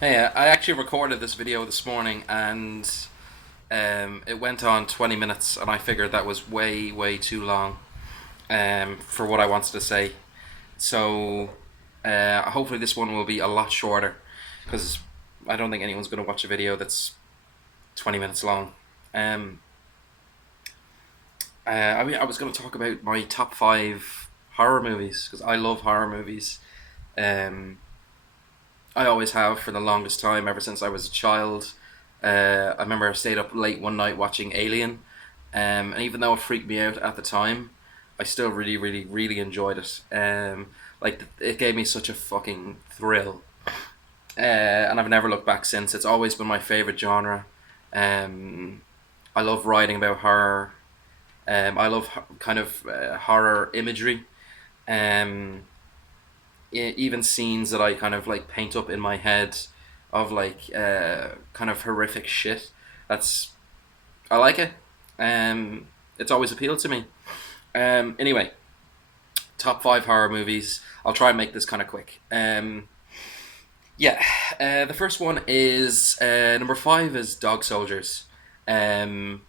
Hey, I actually recorded this video this morning and it went on 20 minutes, and I figured that was way, way too long for what I wanted to say. So hopefully this one will be a lot shorter because I don't think anyone's going to watch a video that's 20 minutes long. Um, I was going to talk about my top five horror movies because I love horror movies. Um, I always have for the longest time, ever since I was a child. I remember I stayed up late one night watching Alien, and even though it freaked me out at the time, I still really, really, really enjoyed it. It gave me such a fucking thrill, and I've never looked back since. It's always been my favorite genre. Um, I love writing about horror. I love kind of horror imagery. Um, even scenes that I kind of like paint up in my head of kind of horrific shit. That's I like it. It's always appealed to me. Anyway, top five horror movies. I'll try and make this kind of quick. Yeah, the first one is number five is Dog Soldiers,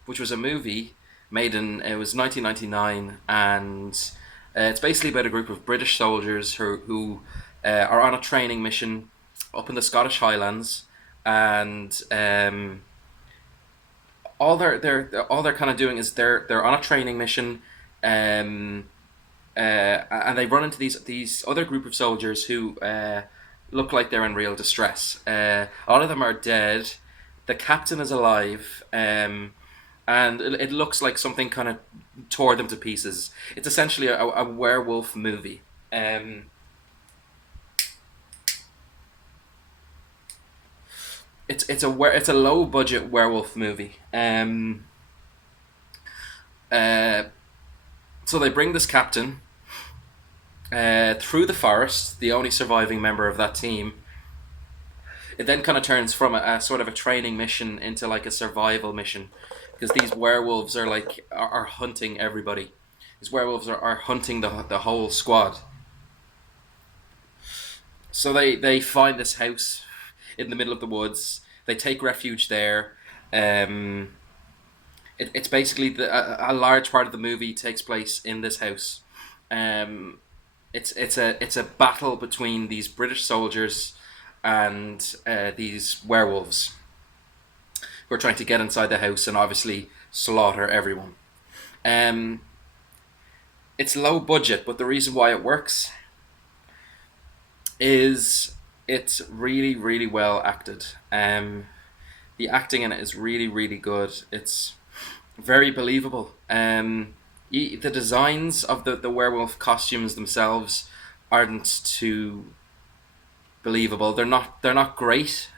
which was a movie made in it was 1999, and it's basically about a group of British soldiers who are on a training mission up in the Scottish Highlands, and all they're kind of doing is they're on a training mission, um, and they run into these other group of soldiers who look like they're in real distress. A lot of them are dead. The captain is alive, and it looks like something kind of tore them to pieces. It's essentially a werewolf movie. It's a low budget werewolf movie. Uh, so they bring this captain through the forest, the only surviving member of that team. It then kind of turns from a sort of a training mission into like a survival mission, because these werewolves are hunting everybody. These werewolves are hunting the whole squad. So they find this house in the middle of the woods. They take refuge there. Um, it's basically a large part of the movie takes place in this house. Um, it's a battle between these British soldiers and these werewolves who are trying to get inside the house and obviously slaughter everyone. Um, it's low budget, but the reason why it works is it's really, really well acted. The acting in it is really, really good. It's very believable. The designs of the werewolf costumes themselves aren't too believable. They're not great.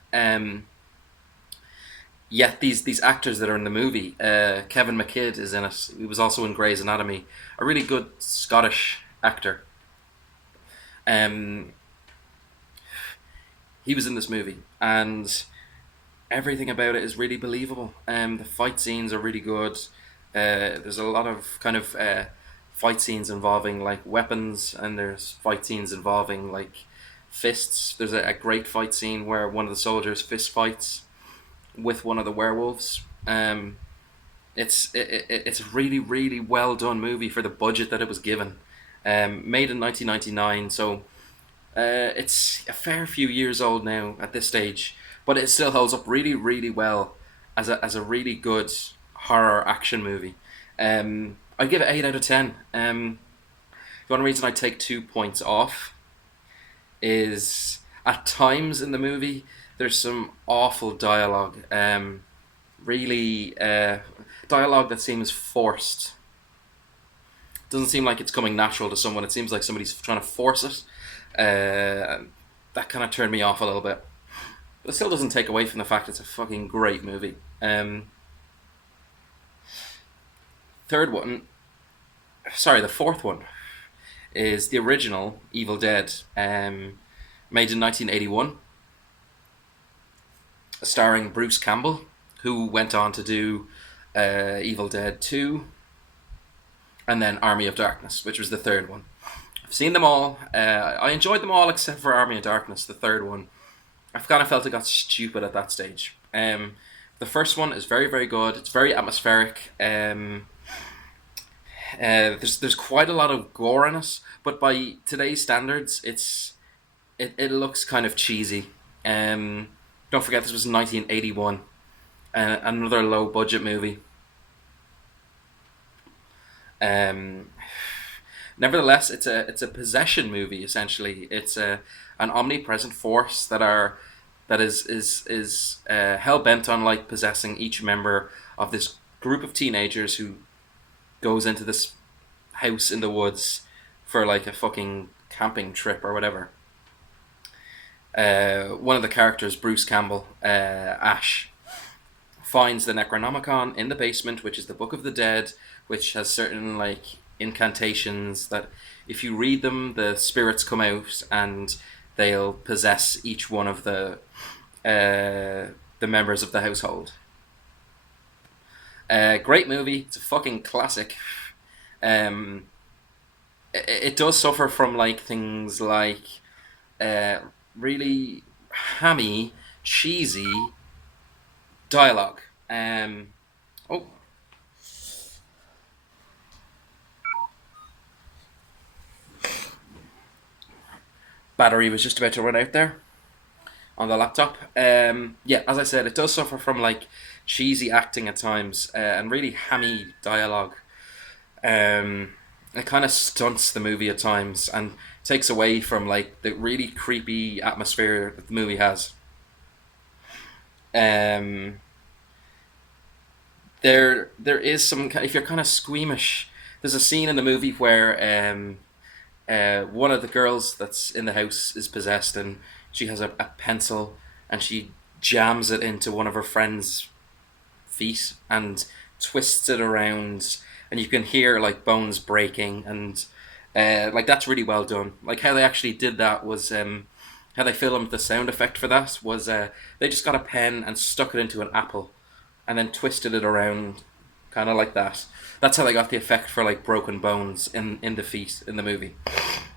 Yet these actors that are in the movie, Kevin McKidd is in it. He was also in Grey's Anatomy. A really good Scottish actor. Um, he was in this movie, and everything about it is really believable. The fight scenes are really good. There's a lot of kind of fight scenes involving like weapons, and there's fight scenes involving like fists. There's a great fight scene where one of the soldiers fist fights with one of the werewolves. It's a really, really well done movie for the budget that it was given. Made in 1999, so it's a fair few years old now at this stage, but it still holds up really, really well as a really good horror action movie. I'd give it 8 out of 10. The one reason I take 2 points off is at times in the movie there's some awful dialogue. Really dialogue that seems forced. Doesn't seem like it's coming natural to someone. It seems like somebody's trying to force it. That kind of turned me off a little bit. But it still doesn't take away from the fact it's a fucking great movie. Third one, sorry, the fourth one is the original Evil Dead, made in 1981, starring Bruce Campbell, who went on to do Evil Dead 2 and then Army of Darkness, which was the third one. I've seen them all. I enjoyed them all except for Army of Darkness, the third one. I've kind of felt it got stupid at that stage. The first one is very very good. It's very atmospheric. There's quite a lot of gore in it, but by today's standards, it looks kind of cheesy. Um, don't forget this was 1981, another low budget movie. Um, Nevertheless, it's a possession movie essentially. It's a an omnipresent force that is hell bent on like possessing each member of this group of teenagers who goes into this house in the woods for like a fucking camping trip or whatever. One of the characters, Bruce Campbell, Ash, finds the Necronomicon in the basement, which is the Book of the Dead, which has certain like incantations that if you read them, the spirits come out and they'll possess each one of the members of the household. Great movie. It's a fucking classic. Um, it does suffer from like things like uh, really hammy, cheesy dialogue. Oh, battery was just about to run out there on the laptop. Yeah, as I said, it does suffer from like cheesy acting at times and really hammy dialogue. It kind of stunts the movie at times and takes away from like the really creepy atmosphere that the movie has. Um, there is some if you're kind of squeamish. There's a scene in the movie where one of the girls that's in the house is possessed and she has a pencil and she jams it into one of her friend's feet and twists it around and you can hear like bones breaking and like that's really well done. Like how they actually did that was how they filmed the sound effect for that was they just got a pen and stuck it into an apple and then twisted it around kind of like that. That's how they got the effect for like broken bones in the feet in the movie.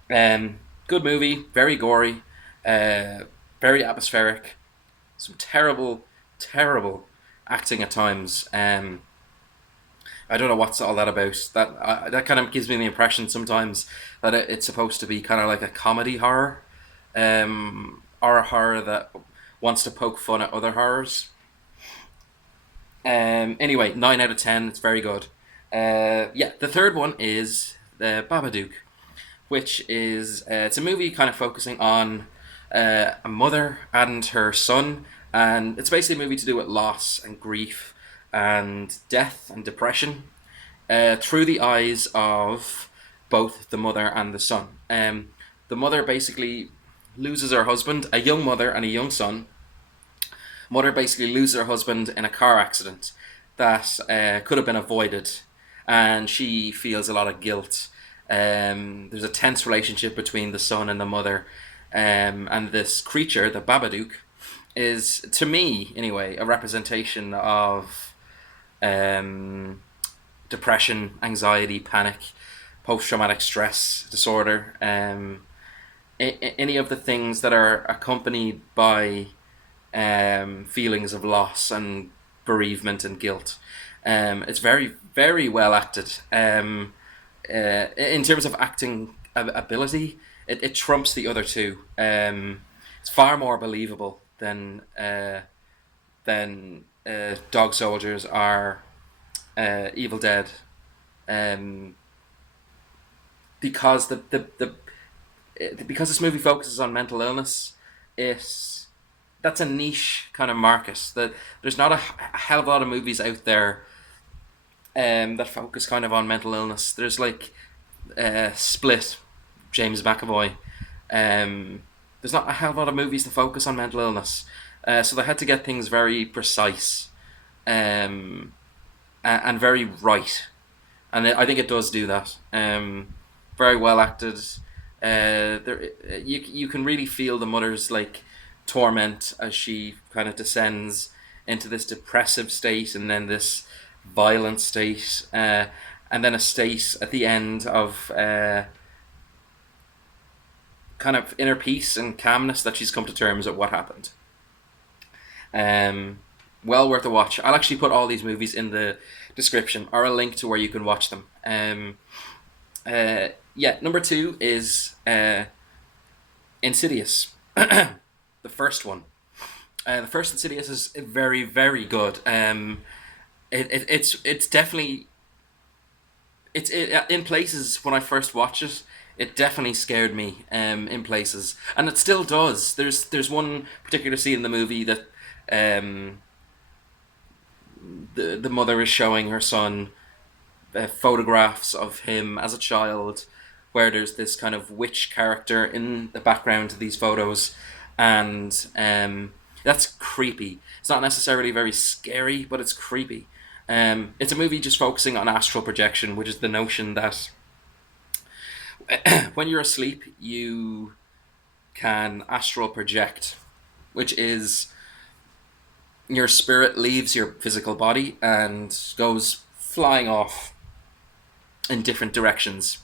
Good movie, very gory, uh, very atmospheric. Some terrible, terrible acting at times. I don't know what's all that about. That kind of gives me the impression sometimes that it's supposed to be kind of like a comedy horror, or a horror that wants to poke fun at other horrors. Anyway, 9 out of 10. It's very good. Yeah, the third one is the Babadook, which is it's a movie kind of focusing on a mother and her son, and it's basically a movie to do with loss and grief and death and depression through the eyes of both the mother and the son. The mother basically loses her husband, a young mother and a young son. Mother basically loses her husband in a car accident that could have been avoided, and she feels a lot of guilt. There's a tense relationship between the son and the mother, and this creature, the Babadook, is to me anyway a representation of um, depression, anxiety, panic, post traumatic stress disorder. Any of the things that are accompanied by feelings of loss and bereavement and guilt. It's very, very well acted. In terms of acting ability, it trumps the other two. It's far more believable than Dog Soldiers or Evil Dead, um, because because this movie focuses on mental illness. It That's a niche kind of market. That there's not a hell of a lot of movies out there that focus kind of on mental illness. There's like Split, James McAvoy. There's not a hell of a lot of movies to focus on mental illness, so they had to get things very precise, um, and very right, and I think it does do that. Very well acted. You can really feel the mother's like torment as she kind of descends into this depressive state and then this violent state, and then a state at the end of kind of inner peace and calmness that she's come to terms with what happened. Um, well worth a watch. I'll actually put all these movies in the description or a link to where you can watch them. Yeah, number two is Insidious, the first one. The first Insidious is very very good. It's definitely in places when I first watched it. It definitely scared me in places, and it still does. There's one particular scene in the movie that um, the mother is showing her son photographs of him as a child, where there's this kind of witch character in the background to these photos, and that's creepy. It's not necessarily very scary, but it's creepy. It's a movie just focusing on astral projection, which is the notion that when you're asleep, you can astral project, which is your spirit leaves your physical body and goes flying off in different directions.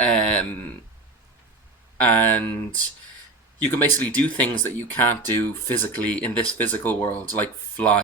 Um, and you can basically do things that you can't do physically in this physical world, like fly.